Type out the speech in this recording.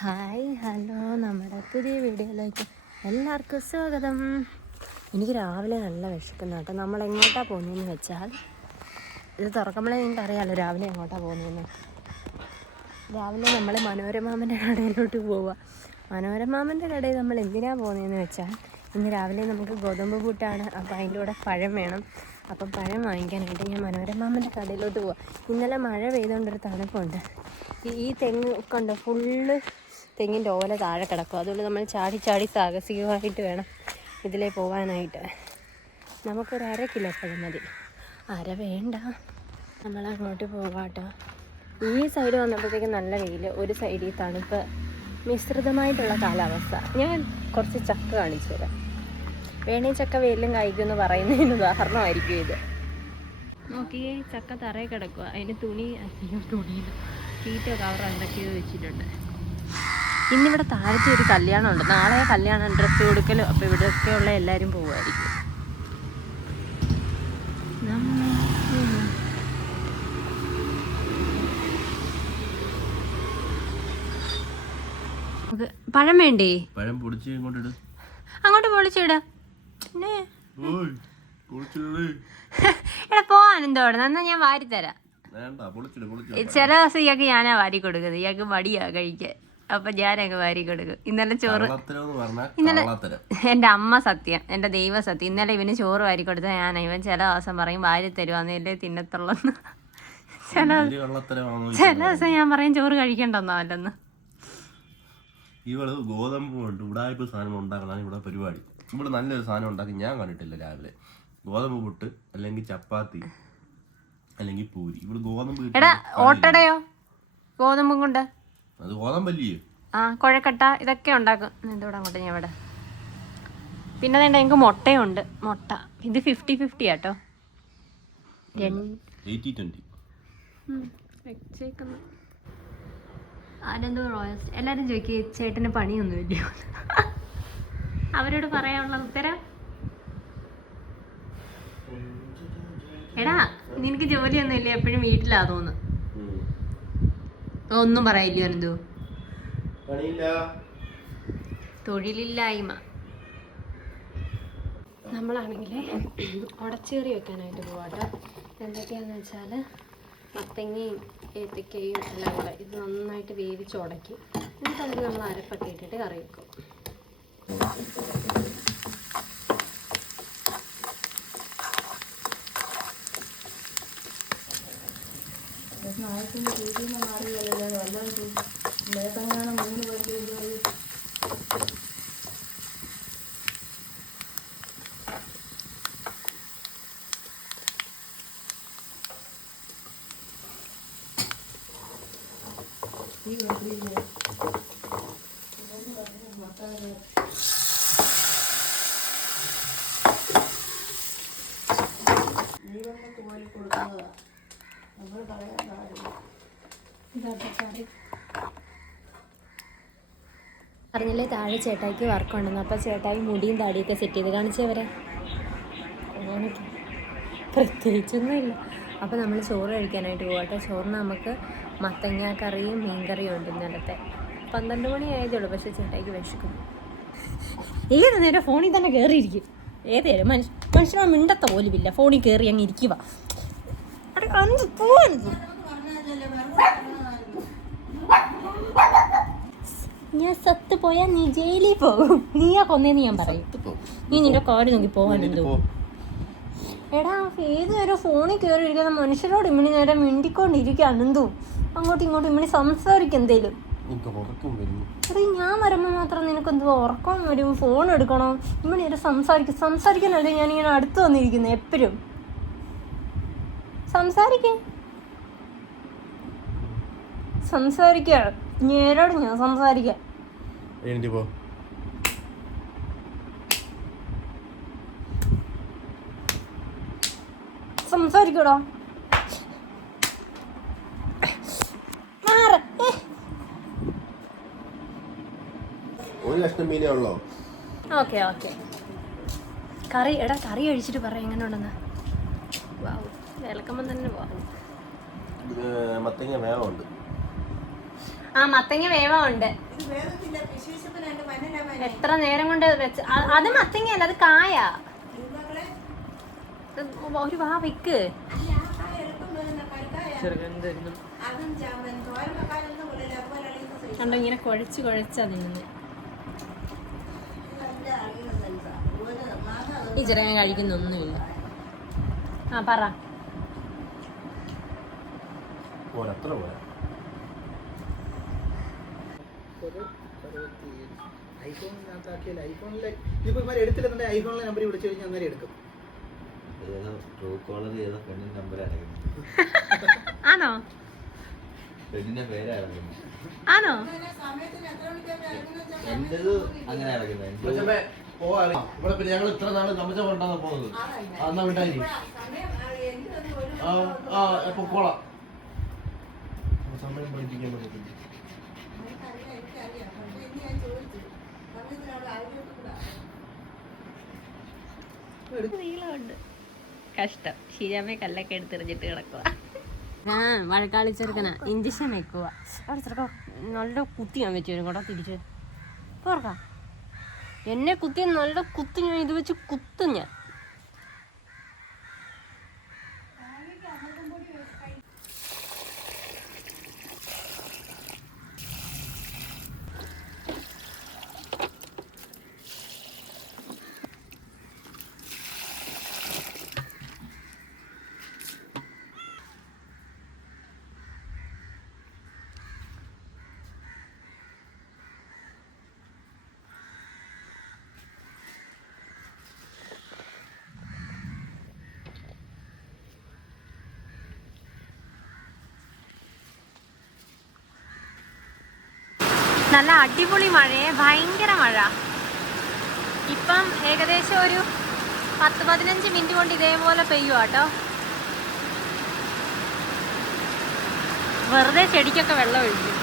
Hi hello. നമ്മുടെ പുതിയ വീഡിയോയിലേക്ക് എല്ലാവർക്കും സ്വാഗതം. എനിക്ക് രാവിലെ നല്ല വിശക്കുന്ന കേട്ടോ. നമ്മൾ എങ്ങോട്ടാണ് പോകുന്നതെന്ന് വെച്ചാൽ ഇത് തുറക്കുമ്പോഴേ നിങ്ങൾക്ക് അറിയാമല്ലോ രാവിലെ എങ്ങോട്ടാണ് പോകുന്നതെന്ന്. രാവിലെ നമ്മൾ മനോരമാമന്റെ കടയിലോട്ട് പോവുക. മനോരമാമന്റെ കടയിൽ നമ്മൾ എന്തിനാണ് പോകുന്നതെന്ന് വെച്ചാൽ ഇന്ന് രാവിലെ നമുക്ക് ഗോതമ്പ് പൂട്ടാണ്. അപ്പോൾ അതിന്റെ കൂടെ പഴം വേണം. അപ്പം പഴം വാങ്ങിക്കാനായിട്ട് ഞാൻ മനോരമാമന്റെ കടയിലോട്ട് പോവാം. ഇന്നലെ മഴ പെയ്തുകൊണ്ടൊരു തണുപ്പുണ്ട്. ഈ- തെങ്ങ് ഒക്കെ ഉണ്ട് ഫുള്ള് തെങ്ങിന്റെ ഓല താഴെ കിടക്കും. അതുകൊണ്ട് നമ്മൾ ചാടി ചാടി സാഹസികമായിട്ട് വേണം ഇതിലേ പോകാനായിട്ട് നമുക്കൊരു അര കിലോ പഴം മതി. അര വേണ്ട. നമ്മൾ അങ്ങോട്ട് പോവാട്ടോ. ഈ സൈഡ് വന്നപ്പോഴത്തേക്കും നല്ല വെയിൽ ഒരു സൈഡിൽ തണുപ്പ്. മിശ്രിതമായിട്ടുള്ള കാലാവസ്ഥ. ഞാൻ കുറച്ച് ചക്ക കാണിച്ചു തരാം. വേണേ ചക്ക വെയിലും കായ്ക്കുമെന്ന് പറയുന്നതിന് ഉദാഹരണമായിരിക്കും ഇത്. നോക്കിയേ ചക്ക തറയിൽ കിടക്കുക അതിന് തുണി അയ്യോ തുണിയില്ല. തീറ്റ കവർ എന്തൊക്കെയോ വെച്ചിട്ടുണ്ട്. ഇന്നിവിടെ താഴത്തെ ഒരു കല്യാണമുണ്ട്. നാളെ കല്യാണം ഡ്രസ്സ് കൊടുക്കലും. അപ്പോൾ ഇവിടെയൊക്കെയുള്ള എല്ലാവരും പോകുമായിരിക്കും. പഴം വേണ്ടേ? പഴം പൊടിച്ച് ഇങ്ങോട്ട് അങ്ങോട്ട് പൊളിച്ചിട പിന്നെ? എടാ പോവാൻ എന്തോടെ എന്നാ ഞാൻ വാരി തരാം ചില ദിവസം ഇയാൾക്ക് ഞാനാ വാരി കൊടുക്കുന്നത്. ഇയാൾക്ക് മടിയാ കഴിക്കാൻ. അപ്പൊ ഞാനങ്ങ് വാരി കൊടുക്കും. ഇന്നലെ ചോറ് ഇന്നലെ- എന്റെ അമ്മ സത്യം എന്റെ ദൈവ സത്യം. ഇന്നലെ ഇവന് ചോറ് വാരി കൊടുത്ത ഞാൻ ഇവൻ ചില ദിവസം പറയും വാരി തരുവാന്നല്ലേ തിന്നത്തുള്ളൂ ചില ചില ദിവസം ഞാൻ പറയും ചോറ് കഴിക്കണ്ടെന്നോ അല്ലെന്ന്. ഇവൾ ഗോതമ്പ് കൊണ്ട് ഉടായ്പ സാധനം ഉണ്ടാക്കണതാണ് ഇവിടെ പരിപാടി. ഇവിടെ നല്ലൊരു സാധനം ഉണ്ടാക്കി ഞാൻ കണ്ടിട്ടില്ല രാവിലെ. ഗോതമ്പ് പുട്ട് അല്ലെങ്കിൽ ചപ്പാത്തി അല്ലെങ്കിൽ പൂരി. ഇവിടെ ഗോതമ്പ് എടാ ഓട്ടടയോ? ഗോതമ്പും കൊണ്ട്? അത് ഗോതമ്പല്ലേ ആ കുഴക്കട്ട ഇതൊക്കെ ഉണ്ടാക്കും. ഇതോടെ അങ്ങോട്ട് ഞാൻ ഇവിടെ. പിന്നെ വേണ്ട എനിക്ക് മുട്ടയുണ്ട്. മുട്ട. ഇത് ഫിഫ്റ്റി ഫിഫ്റ്റി ആട്ടോ. ആരെന്തോ റോയൽസ് എല്ലാവരും ചോദിക്കുക ചേട്ടന് പണിയൊന്നുമില്ല അവരോട് പറയാനുള്ള ഉത്തരം? എടാ നിനക്ക് ജോലിയൊന്നും ഇല്ല. എപ്പോഴും വീട്ടിലാ തോന്നുന്നു. ഒന്നും പറയില്ല എന്തോ പണിയില്ല. തൊഴിലില്ലായ്മ. നമ്മളാണെങ്കിൽ ഉടച്ചേറി വെക്കാനായിട്ട് പോവാട്ടോ. എന്തൊക്കെയാന്ന് വെച്ചാൽ മത്തങ്ങയും ഏത്തക്കയും എല്ലാം കൂടെ ഇത് നന്നായിട്ട് വേവിച്ച് ഉടക്കി. എന്നിട്ട് അതിൽ നമ്മൾ അരപ്പൊക്കെ ഇട്ടിട്ട് കറി വെക്കും. പറഞ്ഞില്ലേ താഴെ ചേട്ടായിക്ക് വർക്ക് ഉണ്ടെന്ന് അപ്പോൾ ചേട്ടായി മുടിയും താടിയൊക്കെ സെറ്റ് ചെയ്ത് കാണിച്ചവരെ. പ്രത്യേകിച്ചൊന്നുമില്ല. അപ്പോൾ നമ്മൾ ചോറ് കഴിക്കാനായിട്ട് പോകട്ടെ ചോറിന് നമുക്ക് മത്തങ്ങ കറിയും മീൻ കറിയും ഉണ്ട് ഇന്നലത്തെ. പന്ത്രണ്ട് മണി ആയതേ പക്ഷെ പക്ഷേ ചേട്ടായിക്ക് വിശക്കും ഏത് നേരം ഫോണിൽ തന്നെ കയറിയിരിക്കും ഏത് നേരം മനുഷ്യ മനുഷ്യനെ മിണ്ടത്ത പോലുമില്ല ഫോണിൽ കയറി അങ്ങ് ഇരിക്കുക ഞാൻ സത്ത് പോയാ നീ ജയിലിൽ പോകും. നീയാ കൊന്നേന്ന് ഞാൻ പറയും. നീ നിന്റെ കാര്യം നോക്കി പോകാനുണ്ട് എടാ ഏത് നേരം ഫോണിൽ കയറി ഇരിക്കുന്ന മനുഷ്യരോട് ഇമ്മിണി നേരം മിണ്ടിക്കൊണ്ടിരിക്കുക അനന്തു അങ്ങോട്ടും ഇങ്ങോട്ടും ഇമ്മിണി സംസാരിക്കും എന്തേലും. എടീ ഞാൻ വരുമ്പോൾ മാത്രം നിനക്ക് എന്തോ ഉറക്കം വരും? ഫോൺ എടുക്കണം. ഇമ്മണി ഒരു സംസാരിക്കും സംസാരിക്കാനല്ലേ ഞാനിങ്ങനെ അടുത്ത് വന്നിരിക്കുന്നത് എപ്പോഴും. സംസാരിക്കേ. സംസാരിക്ക. നേരോട് ഞാൻ സംസാരിക്കാം. സംസാരിക്കടോ. ഒരു കഷ്ണം മീനേ ഉള്ളോ? Okay okay. കറി എടാ കറി കഴിച്ചിട്ട് പറ എങ്ങനെ ഉണ്ടെന്ന് വാവ് വിളക്കുമ്പം തന്നെ മത്തങ്ങ വേവുണ്ട്. ആ മത്തങ്ങ വേവുണ്ട് എത്ര നേരം കൊണ്ട് വെച്ച് അത് മത്തങ്ങയല്ല അത് കായ. ഒരു വാ വെക്ക്. അല്ല കുഴച്ച് കുഴച്ചാ എളുപ്പം ഈ ചെറിയ കഴിക്കുന്നൊന്നുമില്ല ആ പറ. പോരാ അത്ര പോരാ. ഐഫോണിനകത്താക്കിയാൽ ഐഫോണിലെ ഇനിയിപ്പോൾ ഇവർ എടുത്തില്ലെന്നുണ്ടെങ്കിൽ ഐഫോണിലെ നമ്പർ വിളിച്ചു കഴിഞ്ഞാൽ അന്നേരം എടുക്കും. ഏതോ ട്രൂ കോളർ ചെയ്ത പെണ്ണിന്റെ നമ്പറാണ് ആണോ? പെണ്ണിന്റെ പേരാ ഇറങ്ങുന്നത് ആണോ? എന്റേത് അങ്ങനെ കൊച്ചമ്മേ, ഇവിടെ പിന്നെ ഞങ്ങൾ ഇത്ര നാളെ നമ്മച്ച കൊണ്ടാണ് പോകുന്നത് ആ, എന്നാ വിട്ടാ ഇനി. സമയം ആ, ആ പോളാം. സമയം പഠിപ്പിക്കാൻ പറ്റത്തില്ല. നീളമുണ്ട്. കഷ്ടം. ശീരാമേ കല്ലൊക്കെ എടുത്തെറിഞ്ഞിട്ട് കിടക്കുക വഴക്കാളി ചെറുക്കന. ഇഞ്ചക്ഷൻ വെക്കുക അവിടെ ചെറുക്ക നല്ല കുത്തി ഞാൻ വെച്ചു വരും കേട്ടോ തിരിച്ച്. പോർക്ക എന്നെ കുത്തി നല്ല കുത്തി ഞാൻ ഇത് വെച്ച് കുത്തും ഞാൻ. നല്ല അടിപൊളി മഴയെ. ഭയങ്കര മഴ. ഇപ്പം ഏകദേശം ഒരു പത്ത് പതിനഞ്ച് മിനിറ്റ് കൊണ്ട് ഇതേപോലെ പെയ്യുക കേട്ടോ വെറുതെ ചെടിക്കൊക്കെ വെള്ളം ഒഴിക്കും.